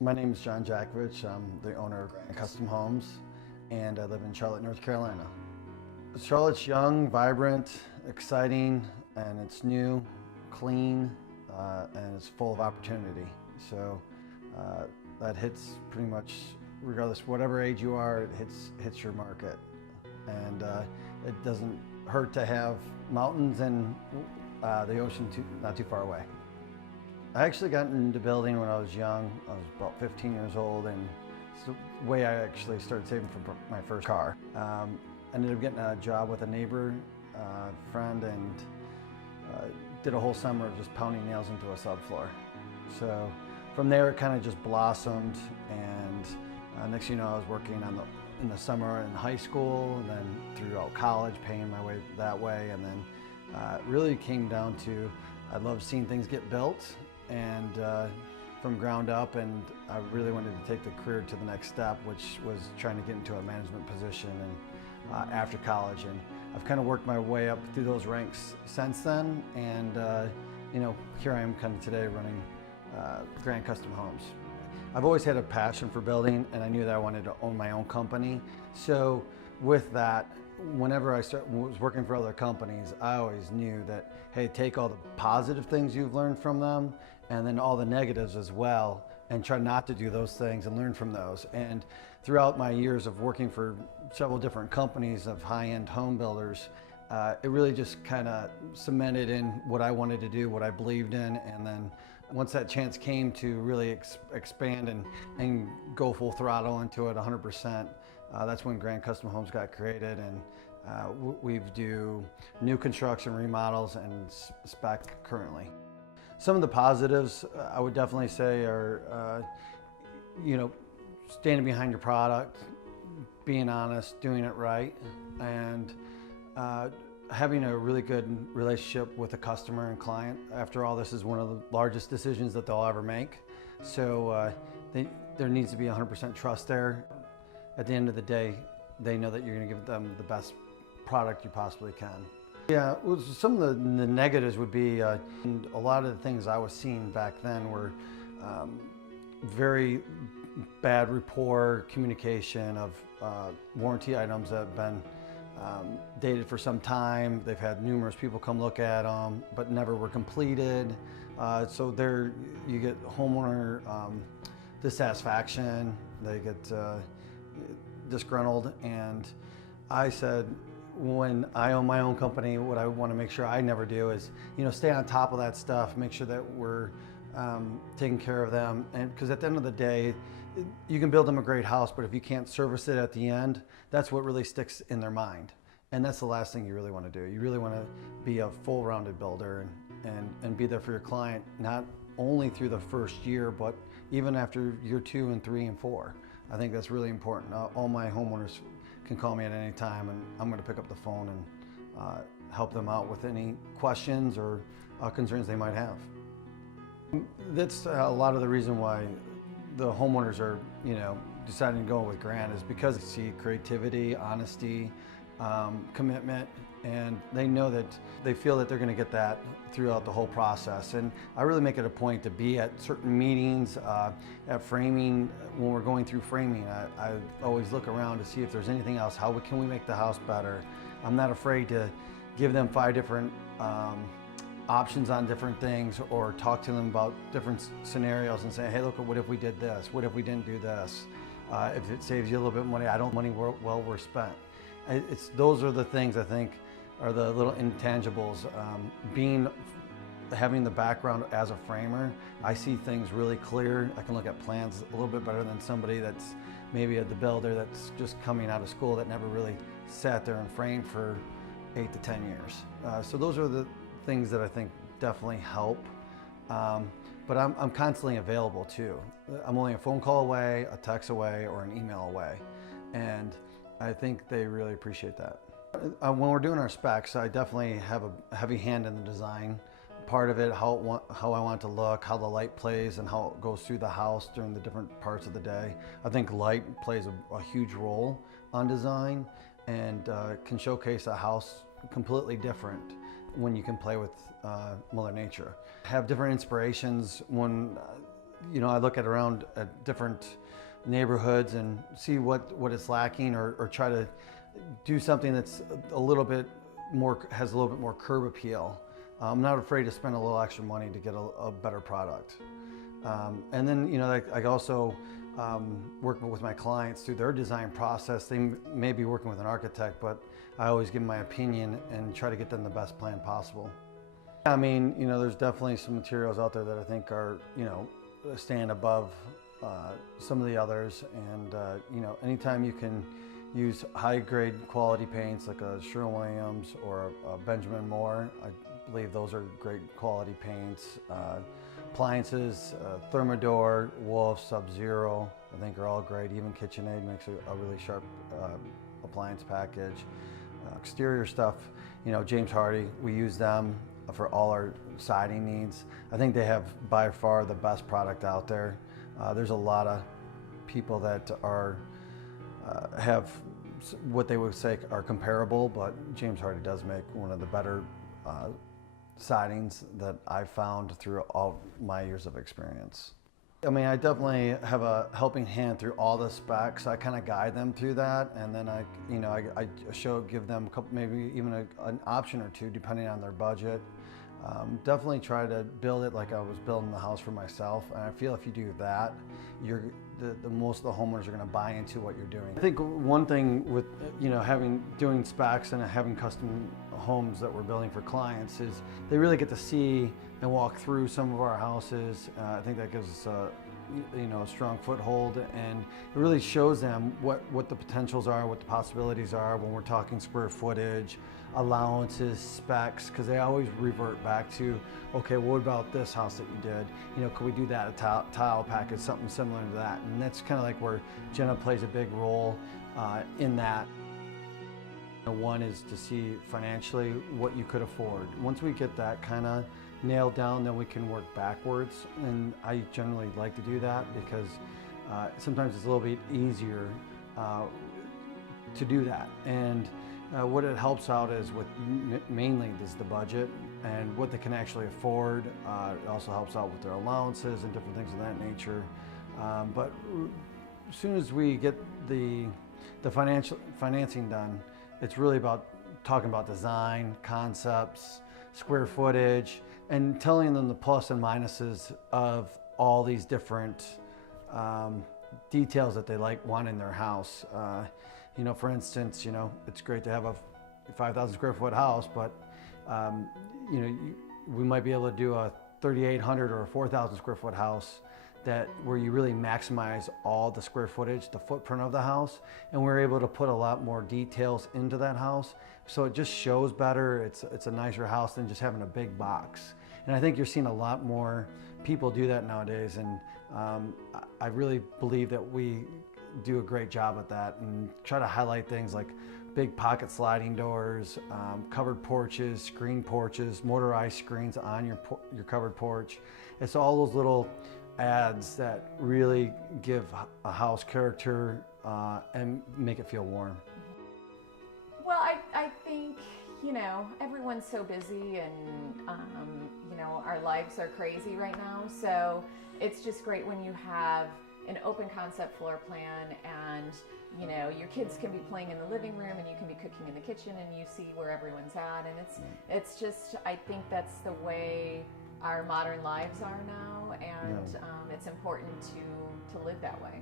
My name is Jackovich. I'm the owner of Grande Custom Homes, and I live in Charlotte, North Carolina. Charlotte's young, vibrant, exciting, and it's new, clean, and it's full of opportunity. So that hits pretty much, regardless of whatever age you are, it hits your market. And it doesn't hurt to have mountains and the ocean not too far away. I actually got into building when I was young. I was about 15 years old, and it's the way I actually started saving for my first car. Ended up getting a job with a neighbor, friend, and did a whole summer of just pounding nails into a subfloor. So from there, it kind of just blossomed, and next thing you know, I was working in the summer in high school, and then throughout college, paying my way that way, and then it really came down to I love seeing things get built, and from ground up, and I really wanted to take the career to the next step, which was trying to get into a management position and after college. And I've kind of worked my way up through those ranks since then, and you know, here I am kind of today running Grande Custom Homes. I've always had a passion for building, and I knew that I wanted to own my own company. So with that, whenever I was working for other companies, I always knew that, hey, take all the positive things you've learned from them, and then all the negatives as well, and try not to do those things and learn from those. And throughout my years of working for several different companies of high-end home builders, it really just kind of cemented in what I wanted to do, what I believed in. And then once that chance came to really expand and go full throttle into it 100%, that's when Grande Custom Homes got created, and we do new construction, remodels, and spec currently. Some of the positives I would definitely say are, you know, standing behind your product, being honest, doing it right, and having a really good relationship with the customer and client. After all, this is one of the largest decisions that they'll ever make. So there needs to be 100% trust there. At the end of the day, they know that you're going to give them the best product you possibly can. Yeah, well, some of the negatives would be a lot of the things I was seeing back then were very bad rapport, communication of warranty items that have been dated for some time. They've had numerous people come look at them, but never were completed. So there you get homeowner dissatisfaction. They get disgruntled, and I said, when I own my own company, what I want to make sure I never do is, you know, stay on top of that stuff, make sure that we're taking care of them. And because at the end of the day, you can build them a great house, but if you can't service it at the end, that's what really sticks in their mind. And that's the last thing you really want to do. You really want to be a full-rounded builder and be there for your client, not only through the first year, but even after year 2 and 3 and 4. I think that's really important. All my homeowners can call me at any time, and I'm going to pick up the phone and help them out with any questions or concerns they might have. That's a lot of the reason why the homeowners are, you know, deciding to go with Grande is because they see creativity, honesty, commitment, and they know that they feel that they're going to get that throughout the whole process. And I really make it a point to be at certain meetings, at framing. When we're going through framing, I always look around to see if there's anything else. How can we make the house better? I'm not afraid to give them 5 different options on different things, or talk to them about different scenarios and say, hey, look, what if we did this? What if we didn't do this? If it saves you a little bit of money, I don't money well we're spent. Those are the things I think are the little intangibles. Having the background as a framer, I see things really clear. I can look at plans a little bit better than somebody that's maybe the builder that's just coming out of school that never really sat there and framed for 8 to 10 years. So those are the things that I think definitely help. But I'm constantly available too. I'm only a phone call away, a text away, or an email away. And I think they really appreciate that. When we're doing our specs, I definitely have a heavy hand in the design part of it, how I want it to look, how the light plays, and how it goes through the house during the different parts of the day. I think light plays a huge role on design, and can showcase a house completely different when you can play with Mother Nature. Have different inspirations when I look at around at different neighborhoods and see what is lacking, or try to do something that's a little bit more, has a little bit more curb appeal. I'm not afraid to spend a little extra money to get a better product. And then, I also work with my clients through their design process. They may be working with an architect, but I always give my opinion and try to get them the best plan possible. I mean, there's definitely some materials out there that I think are, stand above some of the others. And, anytime you can use high-grade quality paints like a Sherwin-Williams or a Benjamin Moore, I believe those are great quality paints. Appliances, Thermador, Wolf, Sub-Zero, I think are all great. Even KitchenAid makes a really sharp appliance package. Exterior stuff, James Hardie, we use them for all our siding needs. I think they have by far the best product out there. There's a lot of people that are have what they would say are comparable, but James Hardie does make one of the better sidings that I've found through all my years of experience. I mean, I definitely have a helping hand through all the specs. I kind of guide them through that, and then I give them a couple, maybe even an option or two depending on their budget. Definitely try to build it like I was building the house for myself, and I feel if you do that, most of the homeowners are going to buy into what you're doing. I think one thing with doing specs and having custom homes that we're building for clients is they really get to see and walk through some of our houses. I think that gives us a strong foothold, and it really shows them what the potentials are, what the possibilities are when we're talking square footage, allowances, specs, because they always revert back to, okay, well, what about this house that you did? Could we do that, a tile package, something similar to that? And that's kind of like where Jenna plays a big role in that. One is to see financially what you could afford. Once we get that kind of nailed down, then we can work backwards, and I generally like to do that because sometimes it's a little bit easier to do that. And what it helps out is mainly is the budget and what they can actually afford. It also helps out with their allowances and different things of that nature. But as soon as we get the financing done, it's really about talking about design, concepts, square footage, and telling them the plus and minuses of all these different details that they want in their house. For instance, it's great to have a 5,000 square foot house, but we might be able to do a 3,800 or a 4,000 square foot house where you really maximize all the square footage, the footprint of the house, and we're able to put a lot more details into that house. So it just shows better. It's a nicer house than just having a big box. And I think you're seeing a lot more people do that nowadays, and I really believe that we do a great job at that and try to highlight things like big pocket sliding doors, covered porches, screen porches, motorized screens on your covered porch. It's all those little adds that really give a house character and make it feel warm. Well, I think, everyone's so busy, and our lives are crazy right now, so it's just great when you have an open concept floor plan, and your kids can be playing in the living room and you can be cooking in the kitchen and you see where everyone's at, and it's just, I think that's the way our modern lives are now, and it's important to live that way.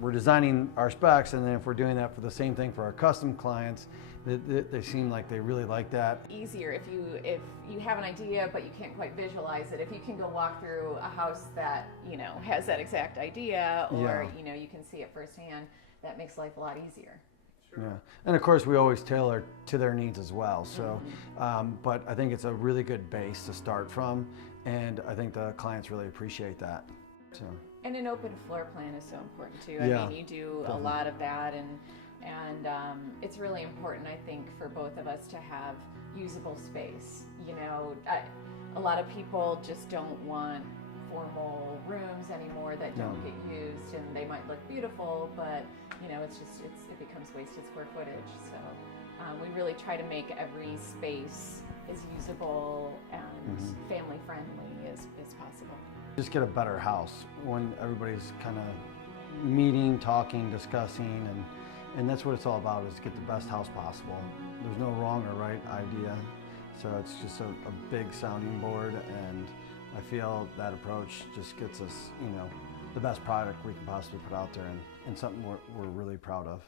We're designing our specs, and then if we're doing that for the same thing for our custom clients, they seem like they really like that. Easier if you have an idea but you can't quite visualize it. If you can go walk through a house that has that exact idea, or you can see it firsthand, that makes life a lot easier. Sure. Yeah, and of course we always tailor to their needs as well. So, but I think it's a really good base to start from, and I think the clients really appreciate that. So. And an open floor plan is so important too. I mean, you do a lot of that, and it's really important, I think, for both of us to have usable space. A lot of people just don't want formal rooms anymore that don't get used, and they might look beautiful, but it becomes wasted square footage. So we really try to make every space as usable and family friendly as possible. Just get a better house when everybody's kind of meeting, talking, discussing, and that's what it's all about, is get the best house possible. There's no wrong or right idea, so it's just a big sounding board, and I feel that approach just gets us, the best product we can possibly put out there, and something we're really proud of.